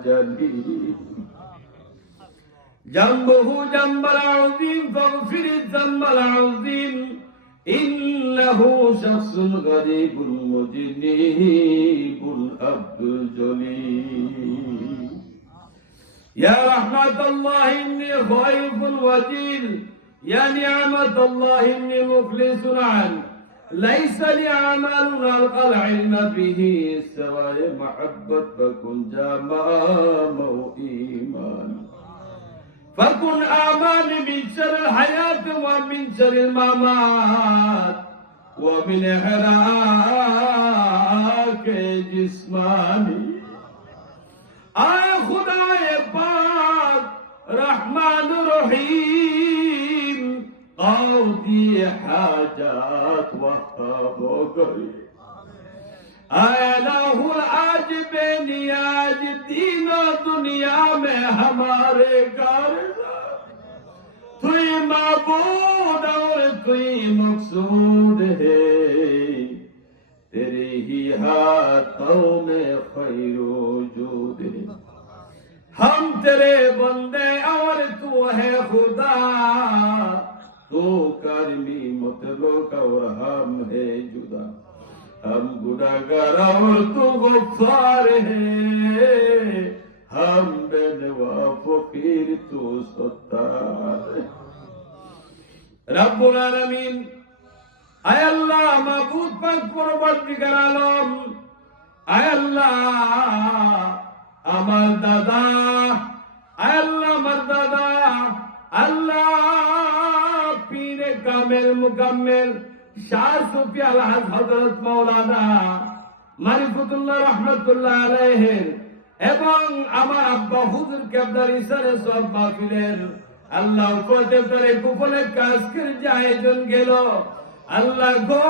جليل جنبه جنب العظيم فاغفر الذنب العظيم إنه شخص غريب مجنيب الأب جليل يا رحمة الله إني خائف وجيل يا نعمة الله إني مخلص عنك ليس لي عمل ألقى العلم به سواء محبة فكن جمام إيمان فكن آمان من شر الحياة ومن شر الممات ومن حراك جسماني آئے خدا پاک رحمان رحیم قاضي حاجات وهب له आज बेनी आज तीनों दुनिया में हमारे घर तुई मबूद और तुई मकसूद है तेरे ही हाथों में खैरो जोद हम तेरे बंदे तू गफ्फार है हम बेनवा फकीर तू सत्तार है রব্বুল আলামিন আয় আল্লাহ মাবুদ পাক পরবর্তীকার আলম আয় আল্লাহ আমার দাদা আয় আল্লাহ আমার দাদা আল্লাহ পীরে কামেল মুকাম্মেল শাহ সুফি আলহাজ হযরত মাওলানা মারিফুতুল্লাহ রহমতুল্লাহ আলাইহির এবং আমার আব্বা হুজুর কেবলার ইসারে সব মাহফিলের আল্লাহ উপরে করে কাজ করে যে আয়োজন গেল। আল্লাহ গো,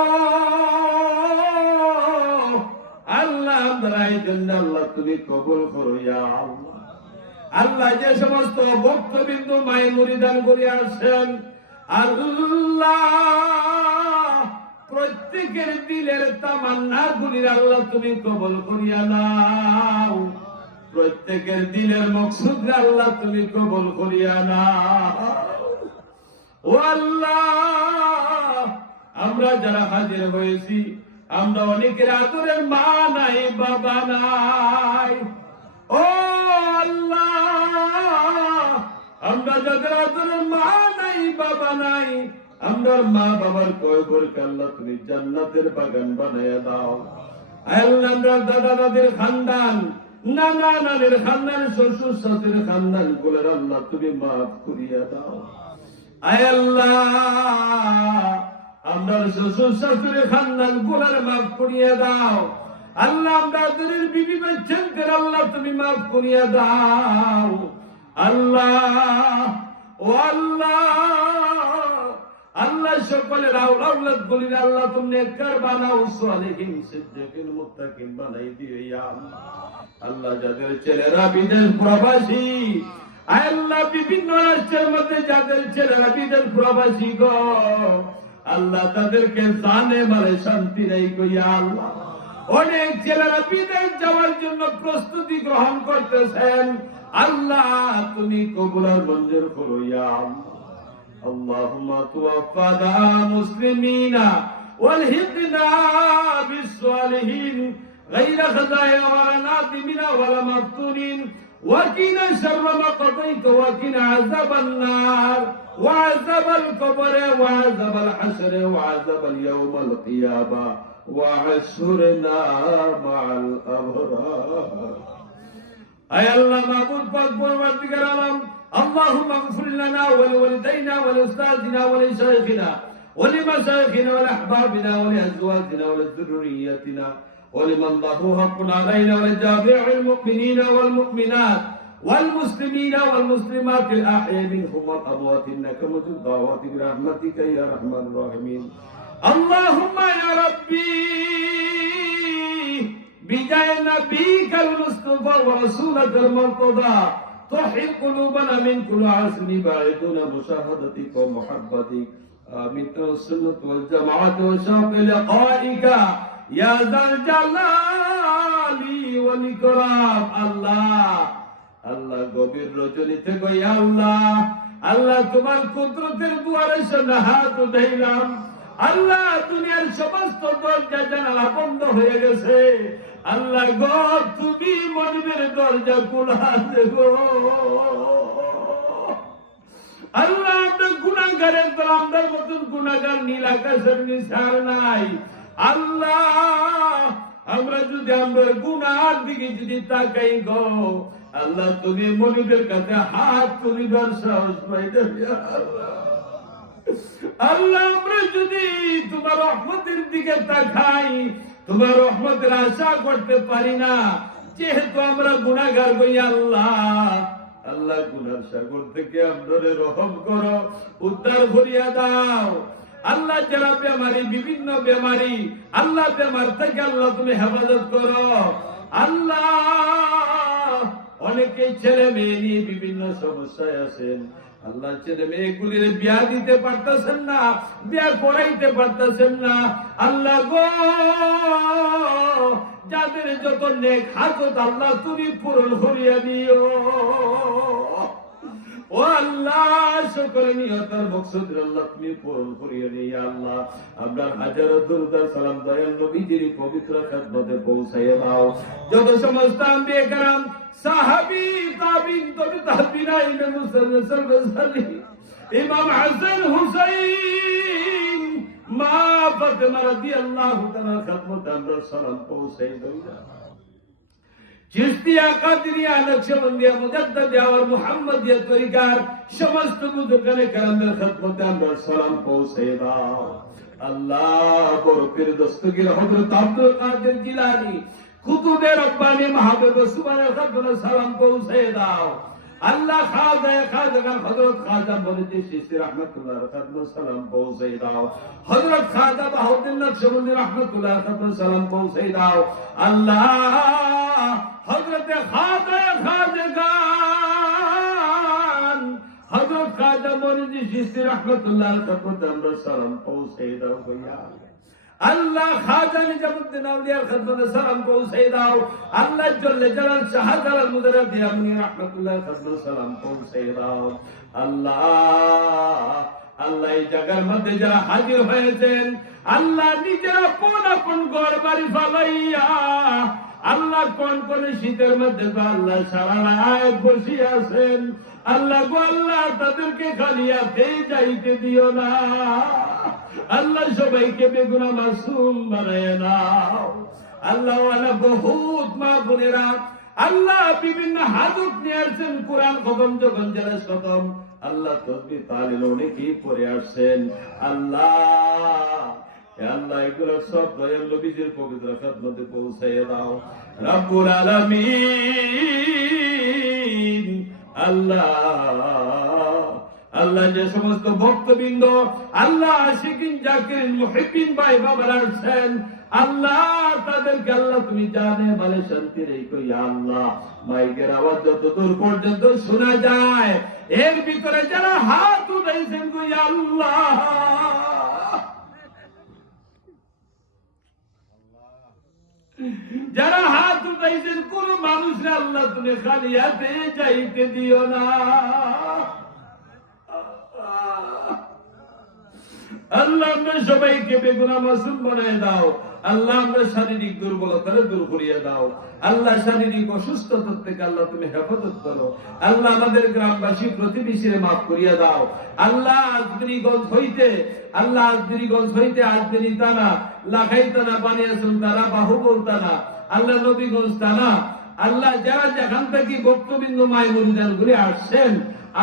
আল্লাহ আয়োজন আল্লাহ তুমি কবুল করো আল্লাহ। যে সমস্ত ভক্তবিন্দু মায়ে মুরিদান করে আসেন। আল্লাহ প্রত্যেকের দিলের তামান্না গুলির আল্লাহ তুমি কবল করিয়া নাও। প্রত্যেকের দিলের মকসুদ আল্লাহ তুমি কবল করিয়া নাও। আল্লাহ, আমরা যারা হাজির হয়েছি, আমরা অনেকের আদরের মা নাই, বাবা নাই। ও আল্লাহ, আমরা যাদের আদরের মা নাই, বাবা নাই আমরা মা বাবার কয়বরকে আল্লাহ তুমি জান্নাতের বাগান বানাইয়া দাও। আল্লাহ আমরা দাদা দাদির খানদান, নানা নানের খানদান, শ্বশুর শাশুড়ির খানদানগুলোর আল্লাহ তুমি মাফ করিয়া দাও। আয় আল্লাহ, আমরা শ্বশুর শাশুড়ির খানদানগুলোর মাফ করিয়া দাও। আল্লাহ আমাদের বিবি বাচ্চাদের আল্লাহ তুমি মাফ করিয়া দাও। আল্লাহ, ও আল্লাহ আল্লাহ সকলের আওলাদ বলির আল্লাহ, তুমি নেককার বানাও, সালেহিন সিদ্দিকিন মুত্তাকিন বানাই দিও ইয়া আল্লাহ। আল্লাহ, যাদের ছেলেরা বিদেশ প্রবাসী আল্লাহ, বিভিন্ন রাষ্ট্রের মধ্যে যাদের ছেলেরা বিদেশ প্রবাসী গো, আল্লাহ, তাদেরকে জানে মানে শান্তি নেই গো ইয়া আল্লাহ। অনেক ছেলেরা বিদেশ যাওয়ার জন্য প্রস্তুতি গ্রহণ করতেছেন। আল্লাহ, তুমি কবুলার মঞ্জুর করো ইয়া আল্লাহ। اللهم توفنا مسلمين والحقنا بالصالحين غير خزايا ولا ناظمين ولا مفتونين وكنا شر ما قضيت وكنا عذاب النار وعذاب القبر وعذاب الحشر وعذاب اليوم القيامة وعشرنا مع الأبرار. أي الله ما كنت بقبل ما اللهم اغفر لنا ولوالدينا ولأستاذنا ولشيخنا ولمشايخنا ولأحبابنا ولأزواجنا ولذريتنا ولمن له حق علينا ولجميع المؤمنين والمؤمنات والمسلمين والمسلمات الأحياء منهم والأموات إنك مجد دعوات برحمتك يا أرحم الراحمين اللهم يا ربي بجاه نبيك المصطفى ورسولك المرتضى تحي قلوبنا من كل عزم باعدون مشاهدتك ومحبتك آمين السنة والجماعة وشوق لقائك يا ذا الجلال والإكرام الله রজনীতে গই আল্লাহ আল্লাহ তোমার কুদরতের দুয়ারে সামনে হাত উঠাইলাম আল্লাহ দুনিয়ার সমস্ত দরজা জানালা বন্ধ হয়ে গেছে আল্লাহ গো, তুমি মনিবের দরজা খোলা দেবো আল্লাহ, আমরা গুণাগারের দল আমরার মতন গুণাগার নীল আকাশের নিসার নাই। আল্লাহ, আমরা যদি আমরা গুনার দিকে যদি তাকাই গো, আল্লাহ তুমি মনিবের কাছে হাত তুলিবার সাহস পাই আল্লাহ, আমরা যদি তোমার রহমতের দিকে তাকাই তোমার রহমতের আশা করতে পারি না। যেহেতু আমরা গুণাগার বই আল্লাহ। আল্লাহ গুনার সাগর থেকে আপনারে রহম করো, উদ্ধার করিয়া দাও। আল্লাহ যারা বেমারি, বিভিন্ন বেমারি, আল্লাহ বেমার থেকে আল্লাহ তুমি হেফাজত করো। আল্লাহ অনেকে ছেলে মেয়ে নিয়ে বিভিন্ন সমস্যায় আছেন। আল্লাহ ছেলে মেয়েগুলির বিয়া দিতে পারতেছেন না, বিয়া করাইতে পারতেছেন না। আল্লাহ গো, যাদের যত নেক হাজত আল্লাহ তুমি পূরণ করিয়া দিও। ও আল্লাহ, সকল নিয়তার মকসদ আল্লাহ তুমি পূরণ করিয়া দিই আল্লাহ। আপনার হাজারো দুর্দার সালাম দয়াল নবীজির পবিত্র খেদমতে পৌঁছাইয়া দাও। যত সমস্ত আম্বিয়ে কারাম সাহাবী, তাবিন, তবে তাবিনা ইমাম মুসলিম সাল্লাল্লাহু ইমাম হাসান হুসাইন, মা ফাতেমা রাদিয়াল্লাহু তাআলা খেদমতে আমরা সালাম পৌঁছাই দইলা চিস্তিয়া কাদিরিয়া নকশবন্দিয়া মুজাদ্দাদিয়া আর মুহাম্মদিয়া তরিকার সমস্ত বুজুর্গানে কালামের খেদমতে আমরা সালাম পৌঁছে দাও আল্লাহ বড় পীর দস্তগীর হযরত সালাম পৌঁছে দাও আল্লাহ খাজা খাজা গান হযরত খাজা বলিতে শিশির রহমাতুল্লাহ খেদমতে সালাম পৌঁছে দাও। হযরত খাজা বাহুদ্দিন নকশবন্দি রহমাতুল্লাহ খেদমতে সালাম পৌঁছে দাও। আল্লাহ হজরতে খাজা খাজগান হজরত খাজা মরিজি শিস্তি রহমতুল্লাহ আমরা সালাম পৌঁছে দাও ভাইয়া। আল্লাহ খাজা নিজামুদ্দিন আউলিয়ার খেদমতে সালাম পৌঁছে দাও। আল্লাহ জল্লে জালাল শাহজালাল মুদারা দিয়ামনি রহমতুল্লাহ খেদমতে সালাম পৌঁছে দাও। আল্লাহ আল্লাহ এই জায়গার মধ্যে যারা হাজির হয়েছেন, আল্লাহ নিজের কোন আপন ঘর বাড়ি ফালাইয়া, আল্লাহ কোন কোন শীতের মধ্যে তো আল্লাহ সারা রাত বসে আছেন। আল্লাহ গো আল্লাহ, তাদেরকে খালি হাতেই যাইতে দিও না। আল্লাহ সবাইকে বেগুনা মাসুম বানায় নাও। আল্লাহ বহুত মা বোনেরা, আল্লাহ বিভিন্ন হাজত নিয়ে আসছেন, কোরআন খতম যখন যারা শতম আল্লাহ তসবি তালিল অনেকেই পরে আসছেন। আল্লাহ আল্লাহ এগুলো সব দয়াল নবীজির পবিত্র খেদমতে পৌঁছাইয়ে দাও। রব্বুল আলামিন, আল্লাহ আল্লাহ যে সমস্ত ভক্তবৃন্দ, আল্লাহ আশিকিন, জাকিরিন মুহিবিন ভাই বাবার আসছেন আল্লাহ তাদেরকে, আল্লাহ তুমি জানে, বলে শান্তি রেখো আল্লাহ। মাইকের আওয়াজ যত দূর পর্যন্ত শোনা যায়, এর ভিতরে যারা হাত উঠাইছেন গো আল্লাহ। যারা হাত উঠাইছেন, কোন মানুষরা আল্লাহ তুমি খালি হাতে যাইতে দিও না। আল্লাহ আমরা সবাইকে বেগুনা মাসুম বানায় দাও। আল্লাহ আমরা শারীরিক দুর্বলতা দূর করিয়ে দাও। আল্লাহ শারীরিক অসুস্থতা থেকে আল্লাহ তুমি হেফাজত করো। আল্লাহ আমাদের গ্রামবাসী প্রতিবেশীরে মাফ করিয়া দাও। আল্লাহ আজগিরিগঞ্জ হইতে, আল্লাহ আজগিরিগঞ্জ হইতে আজগিরি তানা লাখাই তানা বানিয়েছেন তারা বাহুবল তানা আল্লাহ নবীগঞ্জ তানা আল্লাহ যারা যেখান থেকে বক্তবিন্দু মায় মরিদান গুলি আসছেন,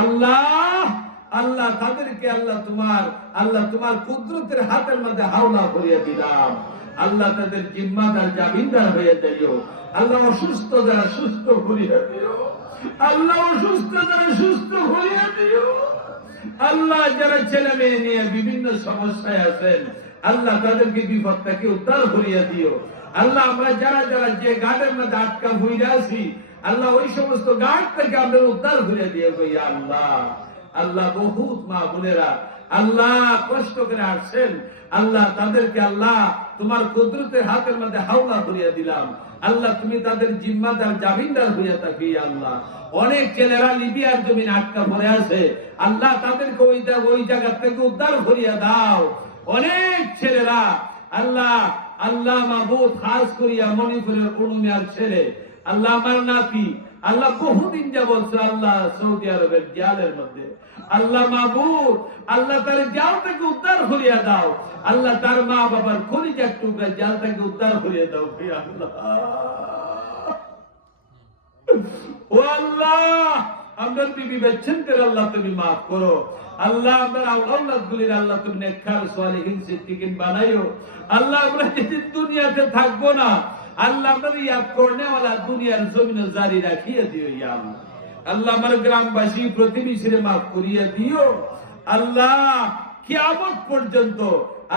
আল্লাহ আল্লাহ তাদেরকে আল্লাহ তোমার আল্লাহ তোমার কুদরতের হাতের মধ্যে হাওলা করিয়া দিলাম। আল্লাহ তাদের জিম্মাদার জামিনদার হয়ে যাইও আল্লাহ অসুস্থ যারা সুস্থ করিয়া দিও। আল্লাহ অসুস্থ যারা সুস্থ করিয়া দিও। আল্লাহ যারা ছেলে মেয়ে নিয়ে বিভিন্ন সমস্যায় আছেন, আল্লাহ তাদেরকে বিপদ থেকে উদ্ধার করিয়া দিও। আল্লাহ আমরা যারা যারা যে গার্ডের মধ্যে আটকা হইয়া আছি, আল্লাহ ওই সমস্ত গার্ড থেকে আমরা উদ্ধার করিয়া গই আল্লাহ। আল্লাহ বহুত মা বোনেরা, আল্লাহ কষ্ট করে আসছেন। আল্লাহ তাদেরকে আল্লাহ তোমার কুদরতের হাতের মধ্যে হাওলা করিয়া দিলাম। আল্লাহ তুমি তাদের জিম্মাদার জামিনদার হইয়া থাকি আল্লাহ। অনেক ছেলেরা লিবিয়ার জমিন আটকা পড়ে আছে। আল্লাহ তাদেরকে ওই ওই জায়গা থেকে উদ্ধার করিয়া দাও। অনেক ছেলেরা আল্লাহ আল্লাহ মাহবুদ খাস করিয়া মণিপুরের অনুমিয়ার ছেলে। আল্লাহ আমার নাতি আল্লাহ বহুদিন যা আল্লাহ সৌদি আরবের জালের মধ্যে। আল্লাহ মাহবুদ আল্লাহ তার জাল থেকে উদ্ধার করিয়া দাও। আল্লাহ তার মা বাবার খনিজার টুকরা জাল থেকে উদ্ধার করিয়া দাও আল্লাহ। আল্লাহ, আমরা বিবি বেছেন করে আল্লাহ তুমি মাফ করো। আল্লাহ, আমরা আওলাদ গুলির আল্লাহ তুমি নেককার, সালিহিন সিদ্দিকিন বানাইও। আল্লাহ, আমরা যেদিন দুনিয়াতে থাকব না আল্লাহ আমরা ইয়াদ করনে ওয়ালা দুনিয়ার জমিনে জারি রাখিয়ে দিও, ইয়া আল্লাহ। আল্লাহ আমার গ্রামবাসী, প্রতিবেশীরে মাফ করিয়া দিও। আল্লাহ, কিয়ামত পর্যন্ত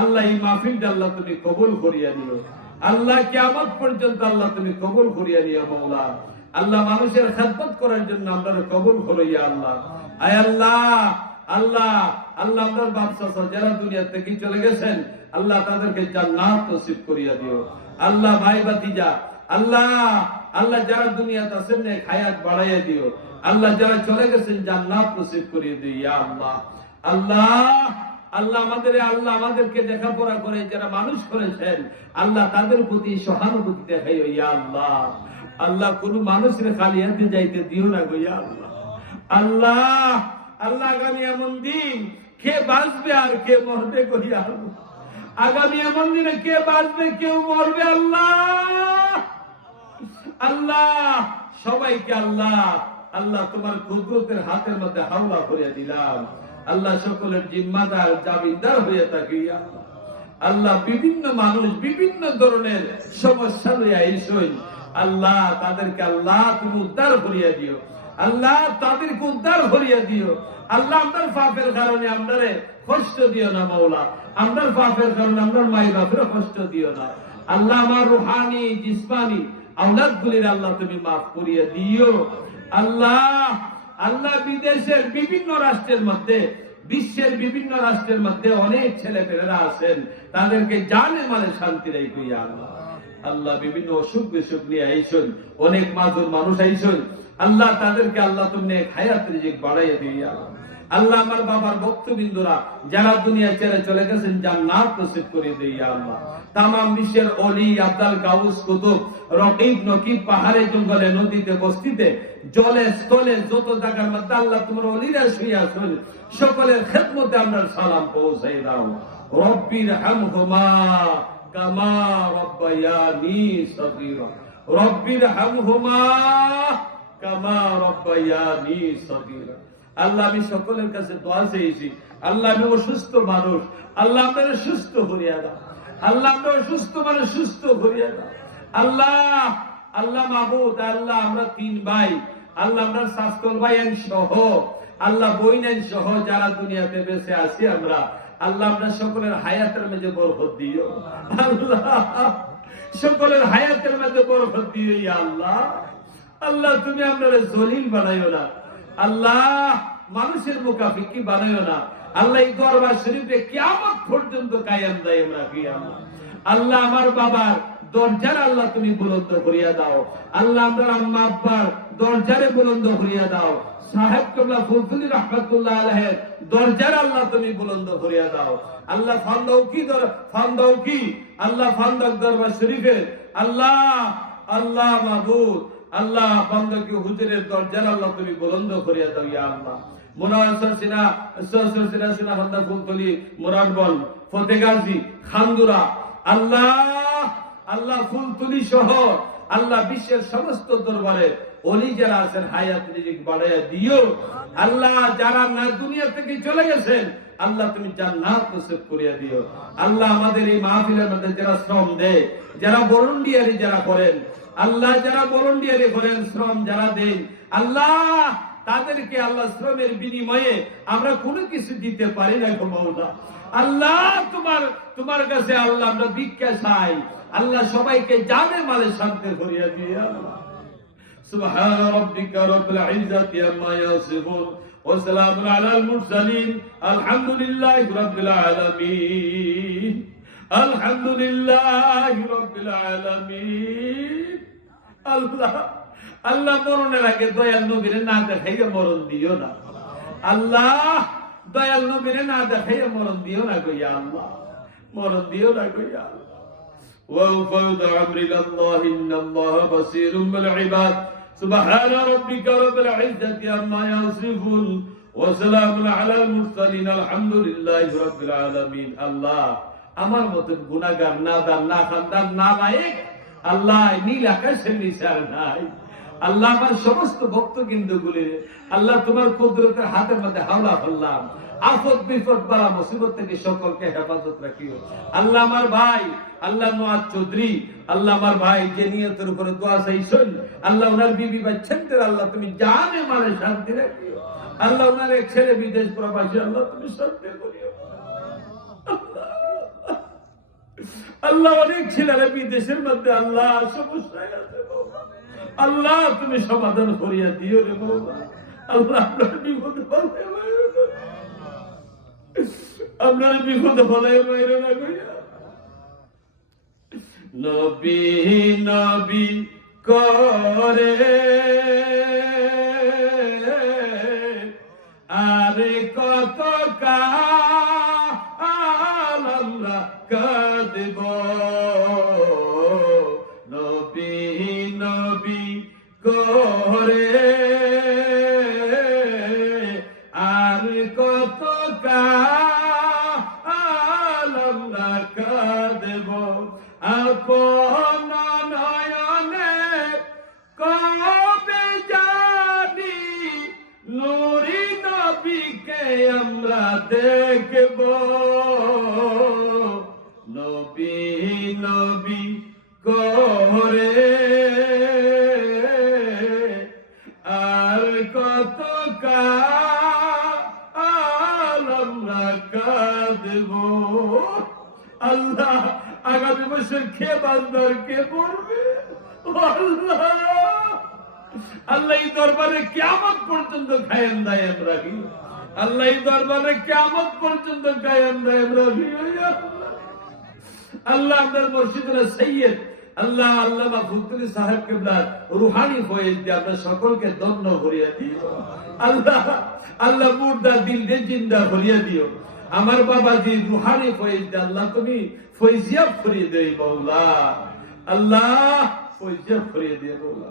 আল্লাহ এই মাহফিলটা আল্লাহ তুমি কবুল করিয়া দিও আল্লাহ, কিয়ামত পর্যন্ত আল্লাহ তুমি কবুল করিয়া দিও মৌলা আল্লাহ মানুষের খেদমত করার জন্য আমরা কবুল করো ইয়া আল্লাহ। আয় আল্লাহ আল্লাহ আল্লাহ আপনার বাদশাহ যারা দুনিয়া থেকে চলে গেছেন, আল্লাহ তাদেরকে জান্নাত নসিব করিয়া দিও। আল্লাহ ভাই বাতিজা আল্লাহ আল্লাহ যারা দুনিয়াতে আছেন হায়াত বাড়াইয়া দিও। আল্লাহ যারা চলে গেছেন, জান্নাত নসিব করিয়ে দিও, ইয়া আল্লাহ। আল্লাহ আল্লাহ আমাদের, আল্লাহ আমাদেরকে লেখাপড়া করে, যারা মানুষ করেছেন, আল্লাহ তাদের প্রতি সহানুভূতি দেখাইও, ইয়া আল্লাহ। আল্লাহ কোন মানুষের খালি হাতে যাইতে দিও না গো, ইয়া আল্লাহ। আল্লাহ আল্লাহ আগামী এমন দিন কে বাঁচবে আর কে মরবে গো, ইয়া আল্লাহ। আগামী এমন দিনে কে বাঁচবে, কেউ মরবে? আল্লাহ! আল্লাহ! সবাইকে আল্লাহ! আল্লাহ তোমার কুদরতের হাতের মধ্যে হাওলা করে দিলাম। আল্লাহ সকলের জিম্মাদার জামিনদার হয়ে থাকি আল্লাহ। বিভিন্ন মানুষ বিভিন্ন ধরনের সমস্যা লইয়া এইসই আল্লাহ, তাদেরকে আল্লাহ তুমি উদ্ধার করিয়া দিও। আল্লাহ তাদেরকে উদ্ধার করিয়া দিও। আল্লাহ আপনার পাপের কারণে আপনারে কষ্ট দিও না মাওলা। আপনার পাপের কারণে আপনার মাই বাপের কষ্ট দিও না। আল্লাহ আমার রুহানি, জিসমানি আওলাদ গুলির আল্লাহ তুমি মাফ করিয়া দিও। আল্লাহ আল্লাহ বিদেশের বিভিন্ন রাষ্ট্রের মধ্যে, বিশ্বের বিভিন্ন রাষ্ট্রের মধ্যে অনেক ছেলে পেলেরা আছেন। তাদেরকে জানে মানে শান্তি রেখে আল্লাহ। আল্লাহ বিভিন্ন অসুখ বিসুখ নিয়ে আইসন, অনেক মাজুর মানুষ আইসন। আল্লাহ তাদেরকে, আল্লাহ তুমি হায়াত রিজিক বাড়াইয়া দিয়া। আল্লাহ আমার বাবার ভক্তবিন্দুরা যারা দুনিয়া ছেড়ে চলে গেছেন, জান্নাত নসিব করে দিয়া আল্লাহ। তামাম বিশ্বের অলি আব্দাল গাউস, কুতুব, রকিব, নকিব, পাহাড়ে, জঙ্গলে, নদীতে, বস্তিতে, জলে, স্থলে, যত জায়গার মধ্যে আল্লাহ তোমার অলিরা শুইয়া শুন সকলের খেদমতে আমরা সালাম পৌঁছাই দাও। রব্বির হামহুমা কামা রব্বায়ানি সগীরা। রব্বির কামা রব্বায়ানি আল্লাহ আমি সকলের কাছে দোয়া চেয়েছি। আল্লাহ আমি অসুস্থ মানুষ। আল্লাহ আপনারা সুস্থ করিয়া দাও। আল্লাহ আপনারা সুস্থ মানুষ সুস্থ করিয়া দাও। আল্লাহ আল্লাহ মাহবুদ আল্লাহ আমরা তিন ভাই। আল্লাহ আমরা শাস্তর ভাই সহ। আল্লাহ বইনেন সহ যারা দুনিয়াতে বেঁচে আছি আমরা। আল্লাহ আমরা সকলের হায়াতের মাঝে বরকত দিও। আল্লাহ, সকলের হায়াতের মধ্যে বরকত দিও আল্লাহ। আল্লাহ, তুমি আপনারা জলিল বানাইও না। আল্লাহ, মানুষের মুখাফি কি বানাইও না। আল্লাহ, এই দরবার শরীফে কিয়ামত পর্যন্ত কায়াম দায়ম রাখি আল্লাহ। আল্লাহ, আমার বাবার দরজার আল্লাহ তুমি বুলন্দ করিয়া দাও। আল্লাহ, আমার আম্মা, আব্বার দরজারে বুলন্দ করিয়া দাও। সাহেব কবলা ফুলফুলি রহমতুল্লাহ আলহের দরজার আল্লাহ তুমি বুলন্দ করিয়া দাও। আল্লাহ ফান্দাও কি দর ফান্দাও কি? আল্লাহ ফান্দাক দরবার শরীফে, আল্লাহ আল্লাহ মাহবুদ আল্লাহ বান্দকে হুজুরের দরজার আল্লাহ তুমি বুলন্দ করিয়া দাও, ইয়া আল্লাহ। মুনাসর সিনা সরসর সিনা সিনা হান্দা ফুলতলি মুরাদবন ফতেগাজী, খান্দুরা, আল্লাহ আল্লাহ ফুলতলি সহ আল্লাহ বিশ্বের সমস্ত দরবারে আল্লাহ তাদেরকে আল্লাহ শ্রমের বিনিময়ে আমরা কোনো কিছু দিতে পারি না আল্লাহ তোমার তোমার কাছে আল্লাহ আমরা ভিক্ষা চাই। আল্লাহ সবাইকে জানে মালে শান্তি করিয়া দিয়ে। আল্লাহ سبحان ربك رب العزة عما يصفون وسلام على المرسلين الحمد لله رب العالمين আলহামদুলিল্লাহ রব্বিল আলামিন আল্লাহ আল্লাহ মরণের আগে দয়াল নবীরে না দেখাইয়া মরণ দিও না আল্লাহ দয়াল নবীরে না দেখাইয়া মরণ দিও না গইয়া আল্লাহ মরণ দিও না গইয়া আল্লাহ وأفوض أمري إلى الله إن الله بصير بالعباد سبحان ربك رب العزة عما يصفون وسلام على المرسلين الحمد لله رب العالمين الله আমার মতন গুনাহগার না দান না খানদান না লায়েক আল্লাহ নীল আকাশের নিচে আর নাই আল্লাহ আমার সমস্ত ভক্ত কিন্তু গুলি আল্লাহ তোমার কুদরতের হাতের মধ্যে হাওলা ফেললাম আফত বিপদ বালা মুসিবত থেকে সকলকে হেফাজত রাখিও। আল্লাহ আমার ভাই, আল্লাহ নোয়াজ চৌধুরী, আল্লাহ আমার ভাই যে নিয়তের উপরে দোয়া চাইছেন, আল্লাহ ওনার বিবি বাচ্চাদের আল্লাহ তুমি জানে মানে শান্তি রাখিও। আল্লাহ ওনার এক ছেলে বিদেশ প্রবাসী, আল্লাহ তুমি শান্তি করিও। আল্লাহ অনেক ছেলেরা বিদেশের মধ্যে আল্লাহ সমস্যায় আছে আল্লাহ তুমি সমাধান করিয়া দিও রে বাবা আল্লাহ আপনার বিপদ আপনার বিপদ হলে বাইরে না কইয়া। নবী নবী করে নবীকে আমরা দেখব। নবী নবী করে আর কত কাল আমরা কাঁদব। আল্লাহ আগামী বছর কে বাজবার কে পড়বে আল্লাহ। আল্লাহ দরবারে কিয়ামত পর্যন্ত কায়েম দায়েম রাখি আল্লাহ দরবারে কিয়ামত পর্যন্ত কায়েম দায়েম রাখি আল্লাহ আপনার মসজিদের সৈয়দ, আল্লাহ আল্লাহ ফুতুলি সাহেব কেবলার রুহানি হয়ে দিয়ে আপনার সকলকে দন্য করিয়া দিও। আল্লাহ আল্লাহ মুর্দা দিল দে জিন্দা করিয়া দিও। আমার বাবাজি রুহানি ফয়েজ দে আল্লাহ তুমি ফৈজিয়া ফরিয়ে দেই মৌলা আল্লাহ ফৈজিয়া ফরিয়ে দিয়ে মৌলা